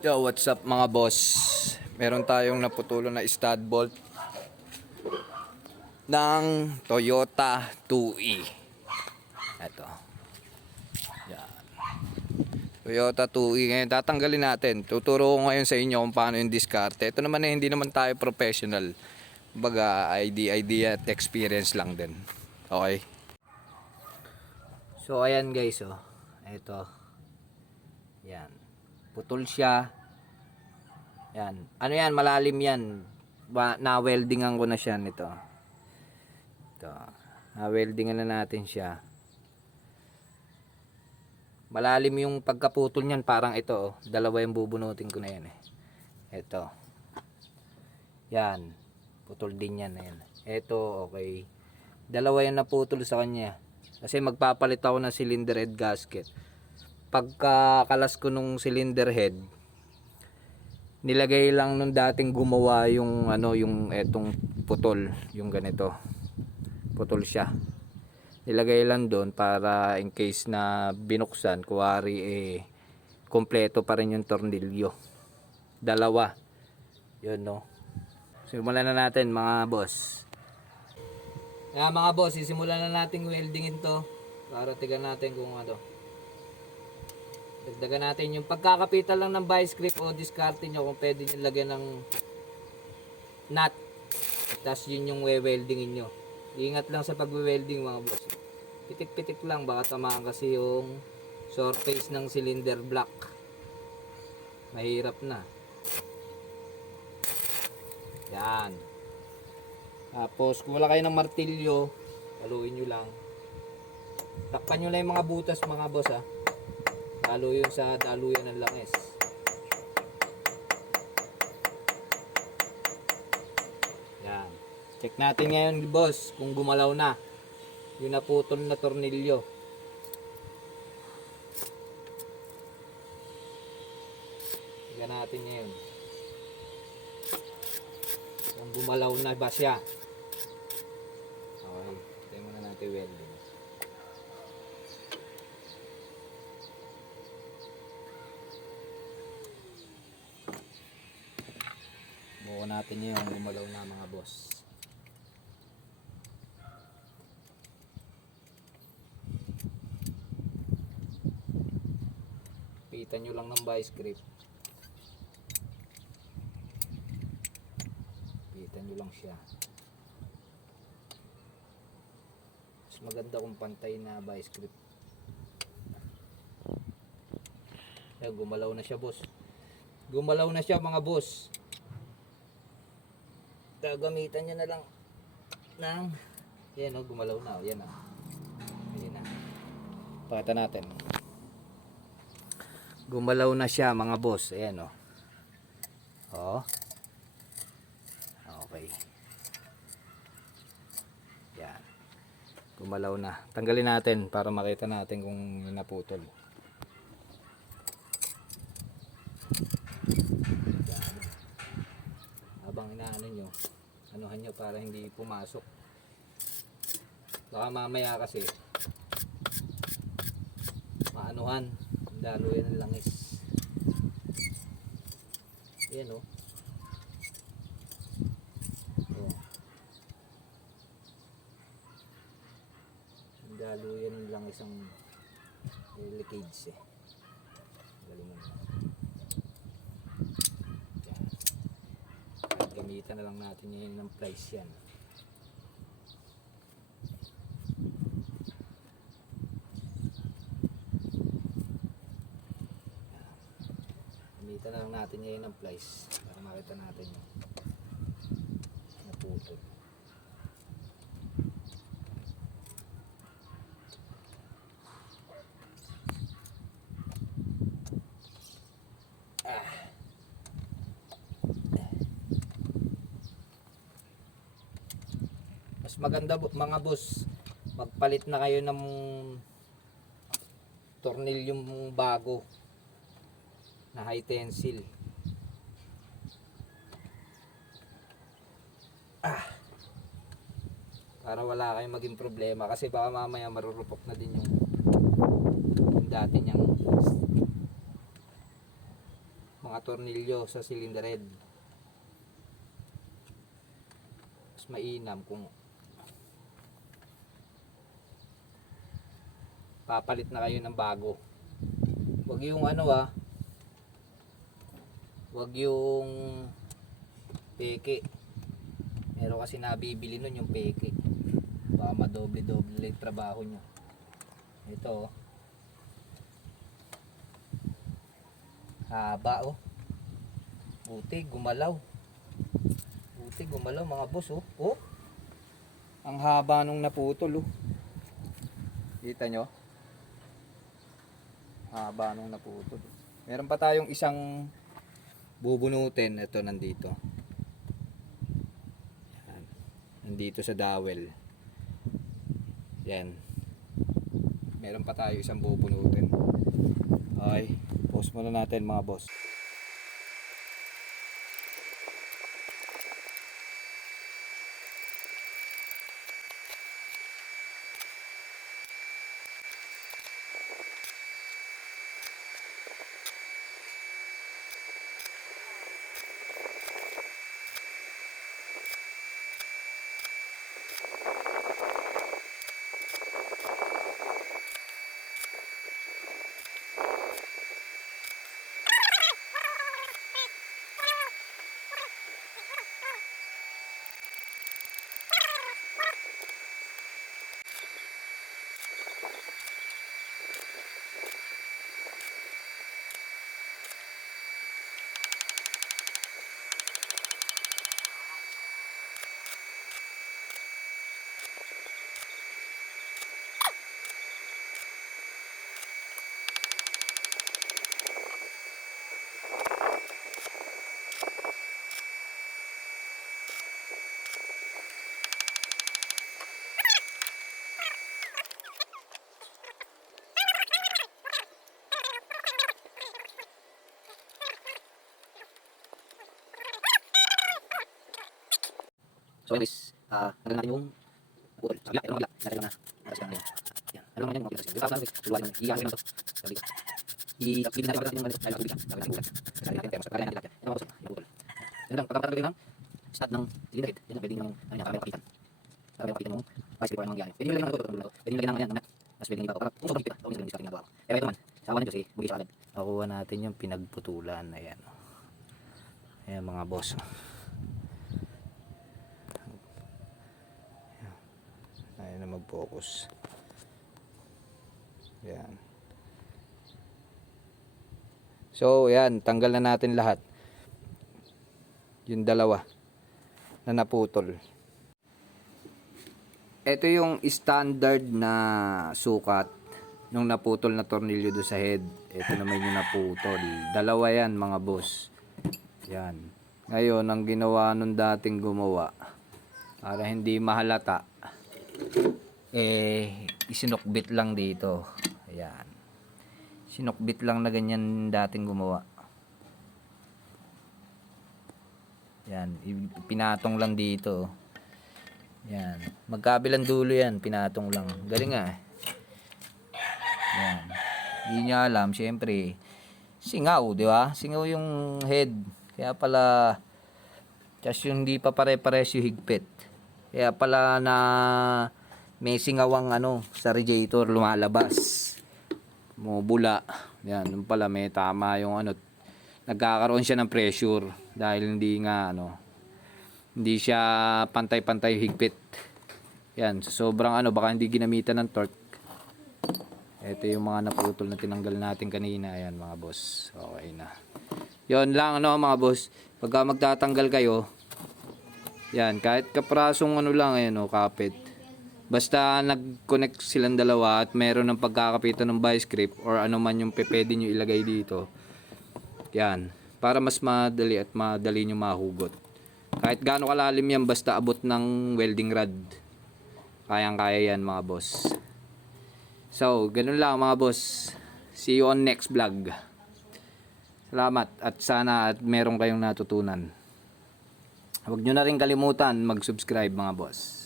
Yo, what's up mga boss? Meron tayong naputulong na stud bolt ng Toyota 2E. Ito. Yan. Toyota 2E. Ngayon, tatanggalin natin. Tuturo ko ngayon sa inyo kung paano yung diskarte. Ito naman eh, hindi naman tayo professional. Baga, ID, idea at experience lang din. Okay? So, ayan guys, oh. Ito. Putol siya. Yan. Ano yan? Malalim yan. Ba, na-weldingan ko na siya nito. Ito. Na-weldingan na natin siya. Malalim yung pagkaputol niyan. Parang ito. Oh. Dalawa yung bubunutin ko na yan eh. Ito. Yan. Putol din yan. Ayan. Ito, okay. Dalawa yung naputol sa kanya. Kasi magpapalit ako ng cylinder head gasket pagkakalas ko nung cylinder head nilagay lang nung dating gumawa yung ano yung etong putol yung ganito. Putol siya. Nilagay lang doon para in case na binuksan kuwari eh kompleto pa rin yung tornilyo. Dalawa. Yun no? Simulan na natin mga boss. Kaya mga boss sisimulan na natin weldingin to. Para tigan natin kung ano Dagdagan natin yung pagkakapital lang ng vice grip o diskarte nyo kung pwede nyo lagyan ng nut. Tapos yun yung we-weldingin nyo. Ingat lang sa pag-welding mga boss. Pitik-pitik lang baka tamaan kasi yung surface ng cylinder block. Mahirap na. Yan. Tapos kung wala kayo ng martilyo, haluin nyo lang. Takpan nyo lang yung mga butas mga boss ha. Lalo yun sa daluyan ng langis. Yan. Check natin ngayon, boss, kung gumalaw na. Yung naputol na tornilyo. Tignan natin ngayon. Kung gumalaw na ba siya. Okay. Tignan muna natin welding. Buo natin yung gumalaw na mga boss. Pitan nyo lang ng vice grip. Pitan nyo lang siya. Mas maganda kung pantay na vice grip. Ayan, gumalaw na siya boss. Gumalaw na siya mga boss gagamitan niya na lang ng yan o gumalaw na o yan o. Yan na. Pakita natin. Gumalaw na siya mga boss. Ayan o. O. Okay. Yan. Gumalaw na. Tanggalin natin para makita natin kung naputol. Habang inaano nyo anuhan nyo para hindi pumasok. Baka mamaya kasi maanuhan. Lalo yan ang langis. Yan o oh. lalo yan ang langis ang leakage eh galing mo yan gamitan na lang natin yun ng price yan. Gamitan na lang natin ngayon ng price para makita natin yung naputol mas maganda mga boss magpalit na kayo ng tornilyong bago na high tensile ah para wala kayong maging problema kasi baka mamaya marurupok na din yung, yung dati niyang mga tornilyo sa cylinder head. Mas mainam kung papalit na kayo ng bago. Huwag yung ano ah. Huwag yung peke. Meron kasi nabibili nun yung peke. Baka madoble-doble lang yung trabaho nyo. Ito oh. Haba oh. Buti gumalaw. Buti gumalaw mga boss oh. Oh. Ang haba nung naputol oh. Kita nyo? Haba nung naputol. Meron pa tayong isang bubunutin. Ito nandito. Yan. Nandito sa dowel. Yan. Meron pa tayo isang bubunutin. Okay. Pause muna natin mga boss. So anyways, uh, natin yung wool. Sabi lang, pero magla. Natin lang na. Tapos yan. Yan. Ano lang yan, mga pinasin. Dito sa akin, suluan naman. Iyan natin ito. Sabi ko. I-bigyan natin pagdating yung ano, dahil tubig lang. Dahil tubig lang. Sabi natin, mas pagkain natin lahat yan. Mga boss, yung wool. Yan lang, pagkakatagal ng start ng cylinder head. Yan lang, pwede yung, ano kamera pakitan. Kamera pakitan mo, vice grip or anong mangyari. Pwede nyo lagyan ng ito, Pwede nyo lagyan ng, yan, mamaya. Mas pwede nyo ibabaw. Para kung sobrang higpit, okay sa ganun, ginagawa ko. Pero ito man, sa awan ng Diyos, eh, bugi siya agad. Nakuha natin yung pinagputulan. Ayan. Ayan mga boss. Ayan na mag-focus. Ayan. So, ayan. Tanggal na natin lahat. Yung dalawa na naputol. Ito yung standard na sukat nung naputol na tornilyo do sa head. Ito naman yung naputol. Dalawa yan mga boss. Yan. Ngayon, ang ginawa nung dating gumawa, para hindi mahalata, eh, isinukbit lang dito. Ayan. Sinukbit lang na ganyan dating gumawa. Yan. Pinatong lang dito. Yan. Magkabilang dulo yan. Pinatong lang. Galing nga eh. Yan. Hindi niya alam, syempre, singaw, di ba? Singaw yung head. Kaya pala, just yung hindi pa pare-pares yung higpit. Kaya pala na may singawang ano, sa radiator lumalabas. Mubula. Yan, nun pala may tama yung ano, nagkakaroon siya ng pressure dahil hindi nga ano, hindi siya pantay-pantay higpit. Yan, so sobrang ano, baka hindi ginamitan ng torque. Ito yung mga naputol na tinanggal natin kanina. Ayan mga boss. Okay na. Yon lang ano mga boss. Pagka magtatanggal kayo, yan, kahit kaprasong ano lang, ayan o, kapit. Basta nag-connect silang dalawa at meron ng pagkakapitan ng vice grip or ano man yung pwede nyo ilagay dito. Yan. Para mas madali at madali nyo mahugot. Kahit gaano kalalim yan, basta abot ng welding rod. Kayang-kaya yan mga boss. So, ganun lang mga boss. See you on next vlog. Salamat at sana at meron kayong natutunan. Huwag nyo na rin kalimutan mag-subscribe mga boss.